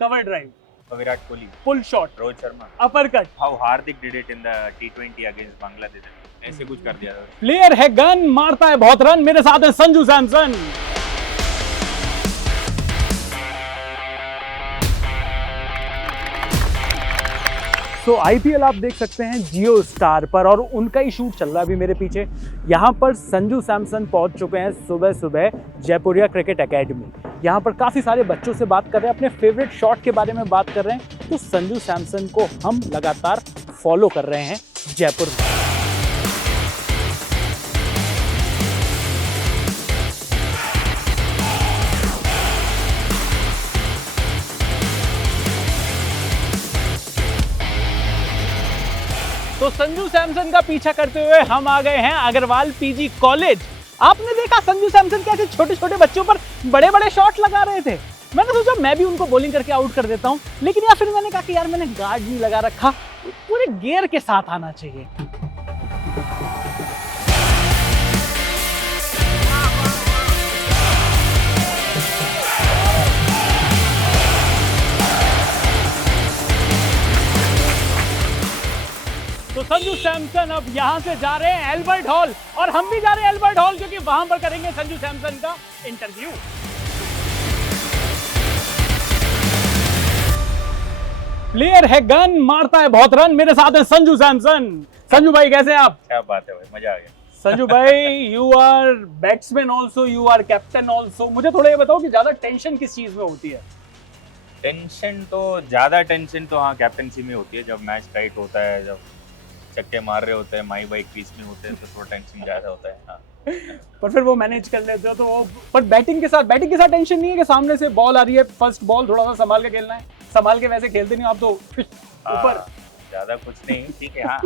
Cover drive, Virat Kohli, pull shot, Rohit Sharma. uppercut. How Hardik did it in the T20 against Bangladesh. ऐसे कुछ कर दिया था। Player है gun, मारता है बहुत रन। मेरे साथ है संजू सैमसन। तो आईपीएल आप देख सकते हैं जियो स्टार पर और उनका ही शूट चल रहा है अभी मेरे पीछे। यहाँ पर संजू सैमसन पहुँच चुके हैं सुबह सुबह जयपुरिया क्रिकेट एकेडमी। यहाँ पर काफ़ी सारे बच्चों से बात कर रहे हैं, अपने फेवरेट शॉट के बारे में बात कर रहे हैं। तो संजू सैमसन को हम लगातार फॉलो कर रहे हैं जयपुर में। तो संजू सैमसन का पीछा करते हुए हम आ गए हैं अग्रवाल पीजी कॉलेज। आपने देखा संजू सैमसन कैसे छोटे छोटे बच्चों पर बड़े बड़े शॉट लगा रहे थे। मैंने सोचा मैं भी उनको बॉलिंग करके आउट कर देता हूं, लेकिन या फिर मैंने कहा कि यार मैंने गार्ड नहीं लगा रखा, पूरे गियर के साथ आना चाहिए। तो संजू सैमसन अब यहाँ से जा रहे हैं एल्बर्ट हॉल और हम भी जा रहे हैं एल्बर्ट हॉल, क्योंकि वहां पर करेंगे संजू सैमसन का इंटरव्यू। प्लेयर है गन, मारता है बहुत रन। मेरे साथ है संजू सैमसन। संजू भाई कैसे हैं आप? क्या बात है भाई, मजा आ गया। संजू भाई you are batsman also, you are captain also. मुझे थोड़ा ये बताओ कि ज्यादा टेंशन किस चीज में होती है? ज्यादा टेंशन तो हाँ कैप्टनसी में होती है। जब मैच टाइट होता है, जब छक्के मार रहे होते हैं, माई बाइक बीच में होते हैं, तो थोड़ा टेंशन ज्यादा होता है। हाँ। पर फिर वो मैनेज कर लेते हो तो वो। पर बैटिंग के साथ टेंशन नहीं है कि सामने से बॉल आ रही है, फर्स्ट बॉल थोड़ा सा संभाल के खेलना है। संभाल के वैसे खेलते नहीं आप तो ऊपर। ज्यादा कुछ नहीं, ठीक है। हाँ।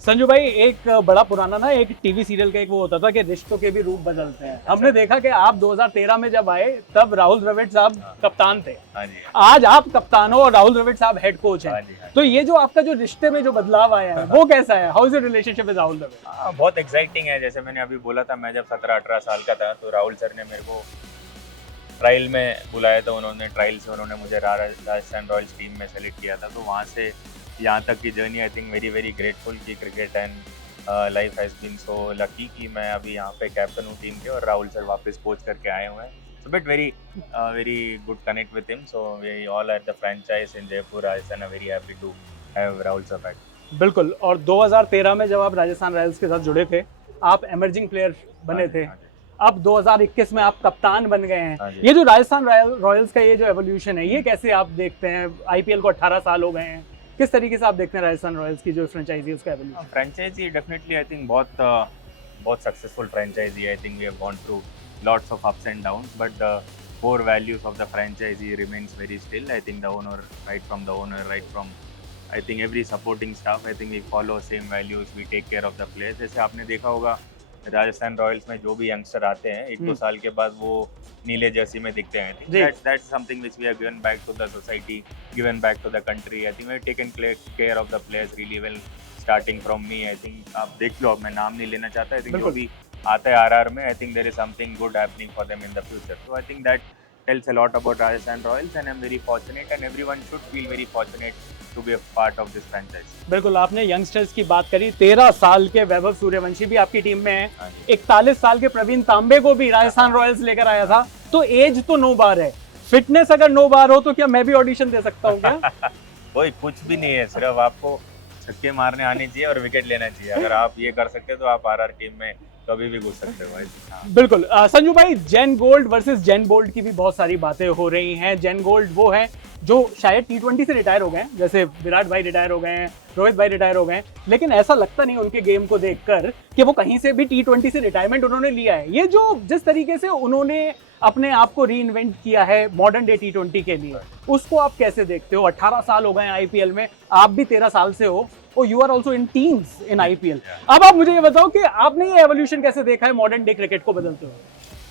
संजू भाई एक बड़ा पुराना ना एक टीवी सीरियल का एक वो होता था कि रिश्तों के भी रूप बदलते हैं। हमने देखा कि आप 2013 में जब आए तब राहुल द्रविड़ साहब कप्तान थे। हाँ जी। आज आप कप्तान हो और राहुल द्रविड़ साहब हेड कोच हैं। हाँ जी, हाँ जी। तो ये जो आपका जो रिश्ते में जो बदलाव आया है वो कैसा है? How is your relationship with Rahul Dravid? बहुत एक्साइटिंग है। जैसे मैंने अभी बोला था, मैं जब 17-18 साल का था तो राहुल सर ने मेरे को ट्रायल में बुलाया था। उन्होंने मुझे राजस्थान रॉयल्स टीम में सेलेक्ट किया था। तो वहाँ से यहाँ तक की journey I think very very grateful की cricket and life has been so lucky कि मैं अभी यहाँ पे कैप्टन हूँ टीम के और राहुल सर वापस कोच करके आए हुए हैं। So but very good connect with him. So we all are the franchise in Jaipur Rajasthan, very happy to have Rahul sir back. बिल्कुल। और 2013 में जब आप राजस्थान रॉयल्स के साथ जुड़े थे, आप एमर्जिंग प्लेयर बने थे। अब 2021 में आप कप्तान बन गए हैं। ये जो राजस्थान रॉयल्स का ये जो एवोल्यूशन है, ये कैसे आप देखते हैं? आईपीएल को 18 साल हो गए हैं, किस तरीके से आप देखते हैं राजस्थान रॉयल्स की जो फ्रेंचाइजी है उसका evolution? Franchise definitely I think बहुत successful franchise. I think we have gone through lots of ups and downs, but the core values of the franchise remains very still. I think the owner, right from I think every supporting staff, I think we follow same values, we take care of the players. जैसे आपने देखा होगा Rajasthan Royals में जो भी youngster आते हैं 1-2 साल के बाद वो नीले जर्सी में दिखते हैं। I think that's something which we have given back to the society, given back to the country. I think we have taken care of the players really well, starting from me. I think आप देख लो, अब मैं नाम नहीं लेना चाहता। I think जो भी आता है आरआर में, I think there is something good happening for them in the future. So I think that tells a lot about Rajasthan Royals and I'm very fortunate and everyone should feel very fortunate to be a part of this franchise. बिल्कुल। आपने youngsters की बात करी, 13 साल के वैभव सूर्यवंशी भी आपकी team में है। 41 साल के प्रवीण तांबे को भी राजस्थान रॉयल्स लेकर आया था। तो एज तो 9 बार है, फिटनेस अगर 9 बार हो तो क्या मैं भी ऑडिशन दे सकता हूँ क्या? कोई कुछ भी नहीं है, सिर्फ आपको छक्के मारने आने चाहिए और विकेट लेना चाहिए। अगर आप ये कर सकते हो तो आप आरआर टीम में कभी भी घुस सकते हो। बिल्कुल। संजू भाई, जेन गोल्ड वर्सेस जेन बोल्ट की भी बहुत सारी बातें हो रही हैं। जेन गोल्ड वो है जो शायद T20 से रिटायर हो गए हैं, जैसे विराट भाई रिटायर हो गए हैं, रोहित भाई रिटायर हो गए हैं, लेकिन ऐसा लगता नहीं उनके गेम को देखकर कि वो कहीं से भी T20 से रिटायरमेंट उन्होंने लिया है। ये जो जिस तरीके से उन्होंने अपने आप को री इन्वेंट किया है मॉडर्न डे T20 के लिए, उसको आप कैसे देखते हो? 18 साल हो गए हैं आईपीएल में, आप भी 13 साल से हो और you are also in teams in IPL. अब आप मुझे ये बताओ कि आपने ये एवोल्यूशन कैसे देखा है मॉडर्न डे क्रिकेट को बदलते हुए?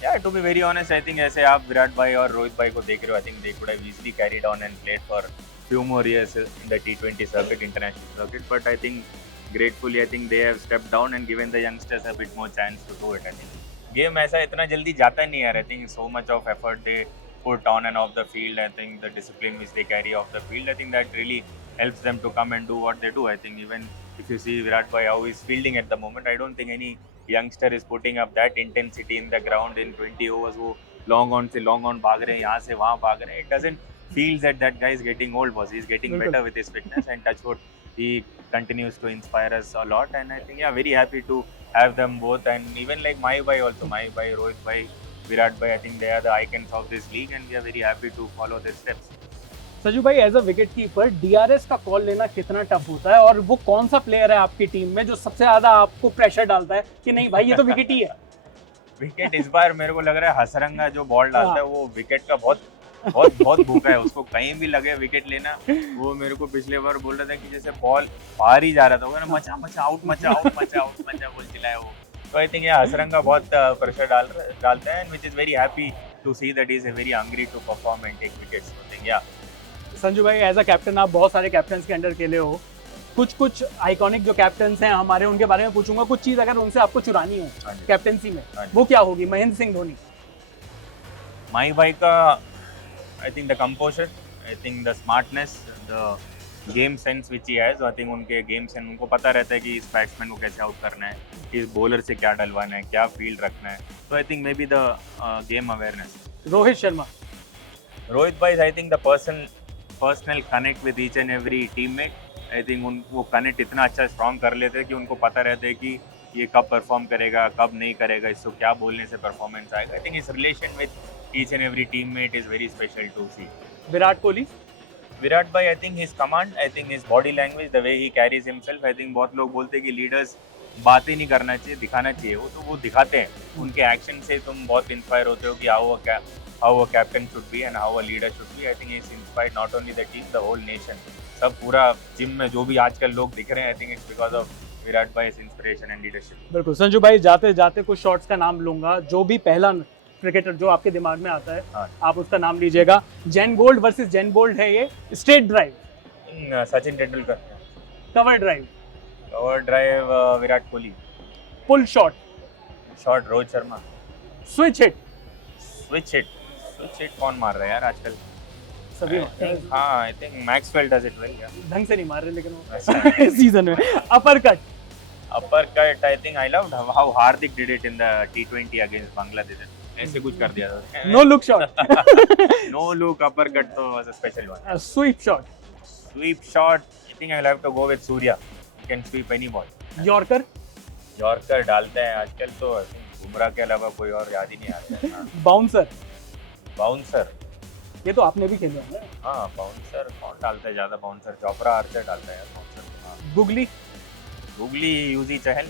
Yeah, to be very honest, I think ऐसे आप विराट भाई और रोहित भाई को देख रहे हो, I think they could have easily carried on and played for few more years in the T20 circuit, international circuit. But I think gratefully, I think they have stepped down and given the youngsters a bit more chance to do it. I think game ऐसा इतना जल्दी जाता नहीं यार। I think so much of effort they put on and off the field. I think the discipline which they carry off the field, I think that really helps them to come and do what they do. I think even if you see Virat Bhai how he's fielding at the moment, I don't think any youngster is putting up that intensity in the ground in 20 overs. वो long on से long on भाग रहे हैं, यहाँ से वहाँ भाग रहे हैं. It doesn't feels that guy is getting old, boss. He's getting better with his fitness, and touch wood, he continues to inspire us a lot. And I think very happy to have them both, and even like Mahi Bhai also, Mahi Bhai, Rohit Bhai, Virat Bhai. I think they are the icons of this league, and we are very happy to follow their steps. Sanju भाई, as a wicket keeper DRS का call लेना कितना tough होता है, और वो कौन सा प्लेयर है आपकी टीम में जो सबसे ज्यादा आपको प्रेशर डालता है कि नहीं भाई ये तो विकेट ही है? विकेट इस बार मेरे को लग रहा है हसरंगा जो बॉल डालता है वो विकेट का बहुत भूखा है. उसको कहीं भी लगे विकेट लेना. वो मेरे को पिछले बार बोल रहा था कि जैसे बॉल बाहर ही जा रहा था, वो ना मचा आउट बोल चिल्लाया वो. तो आई थिंक हसरंगा बहुत प्रेशर डालता है, and which is very happy to see that he is very hungry to perform and take wickets. I think Sanju भाई, एज अ कैप्टन आप बहुत सारे कैप्टन के अंडर खेले हो. कुछ आइकॉनिक जो कैप्टन हैं हमारे, उनके बारे में पूछूंगा. कुछ चीज अगर उनसे आपको चुरानी हो कैप्टनसी में, वो क्या होगी? महेंद्र सिंह धोनी. माही भाई का I think the composure, I think the smartness, the game sense which he has. I think उनके game sense, उनको पता रहता है कि इस बैट्समैन को कैसे आउट करना है, इस बॉलर से क्या डलवाना है, क्या फील्ड रखना है. So I think maybe the game awareness. Rohit Sharma. Rohit Bhai, I think the personal connect with each and every teammate. I think वो connect इतना अच्छा strong कर लेते हैं कि उनको पता रहता है कि ये कब परफॉर्म करेगा, कब नहीं करेगा, इसको क्या बोलने से परफॉर्मेंस आएगा. I think his relation with each and every teammate is very special to see. Virat Kohli. Virat Bhai, I think his command, I think his body language, the way he carries himself. I think बहुत लोग बोलते हैं कि leaders बातें नहीं करना चाहिए, दिखाना चाहिए. वो तो दिखाते हैं. उनके एक्शन से तुम बहुत इंस्पायर होते हो कि how a captain should be and how a leader should be. I think he's inspired not only the team, the whole nation. सब पूरा जिम में जो भी आजकल लोग दिख रहे हैं, I think it's because of Virat भाई इंस्पिरेशन एंड लीडरशिप. बिल्कुल. संजू भाई, जाते जाते कुछ शॉट्स का नाम लूंगा. जो भी पहला क्रिकेटर जो आपके दिमाग में आता है, आप उसका नाम लीजिएगा. Gen gold versus gen bold है ये. Straight drive Sachin Tendulkar. Cover drive Virat Kohli. Pull shot Rohit Sharma. Switch hit कौन मार रहा है यार आजकल? सभी. हाँ, I think Maxwell does it well. ढंग से नहीं मार रहे लेकिन वो सीजन में. Upper cut, I think I loved how Hardik did it in the T20 against Bangladesh. ऐसे कुछ कर दिया था. No look shot. No look upper cut तो was a special one. Sweep shot, I think I will have to go with Surya. He can sweep any ball. Yorker डालते हैं आजकल तो बुमराह के अलावा कोई और याद ही नहीं आता है. बाउंसर ये तो आपने भी खेला है. हाँ, बाउंसर कौन डालता है ज्यादा? बाउंसर चोपड़ा आर्चर डालता है यार बाउंसर. गुगली यूजी चहल.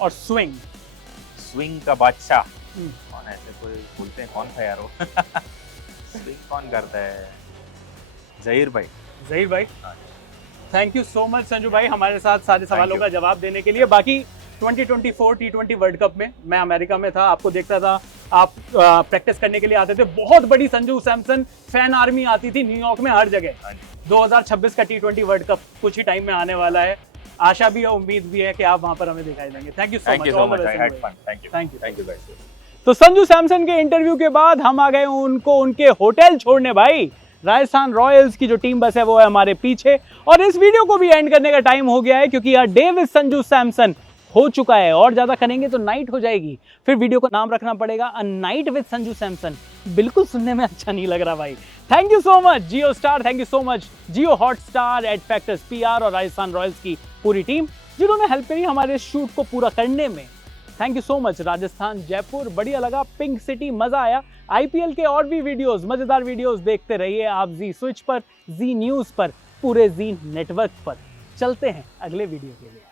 और स्विंग का बादशाह कौन है? ऐसे कोई बोलते हैं, कौन था यार वो? स्विंग कौन करता है? जहीर भाई. Thank you so much Sanju भाई, हमारे साथ सारे सवालों का जवाब देने के लिए. बाकी 2024 T20 वर्ल्ड कप में मैं अमेरिका में था, आपको देखता था. आप प्रैक्टिस करने के लिए आते थे. बहुत बड़ी संजू सैमसन फैन आर्मी आती थी न्यूयॉर्क में हर जगह. 2026 का T20 वर्ल्ड कप कुछ ही टाइम में आने वाला है. आशा भी है, उम्मीद भी है कि आप वहां पर हमें दिखाई देंगे. Thank you so much. Thank you guys. तो संजू सैमसन के इंटरव्यू के बाद हम आ गए उनको उनके होटल छोड़ने. भाई, राजस्थान रॉयल्स की जो टीम बस है वो है हमारे पीछे, और इस वीडियो को भी एंड करने का टाइम हो गया है क्योंकि यार डे विद संजू सैमसन हो चुका है. और ज्यादा करेंगे तो नाइट हो जाएगी. फिर वीडियो का नाम रखना पड़ेगा a night with Sanju Samson. बिल्कुल सुनने में अच्छा नहीं लग रहा भाई. Thank you so much Jio Star, thank you so much Jio Hotstar, Ad Factors PR और राजस्थान रॉयल्स की पूरी टीम जिन्होंने हेल्प करी हमारे शूट को पूरा करने में. Thank you so much. Rajasthan Jaipur बढ़िया लगा, पिंक सिटी मजा आया. IPL के और भी वीडियोस, मजेदार वीडियोस देखते रहिए आप जी स्विच पर, जी न्यूज पर, पूरे जी नेटवर्क पर. चलते हैं अगले वीडियो के लिए.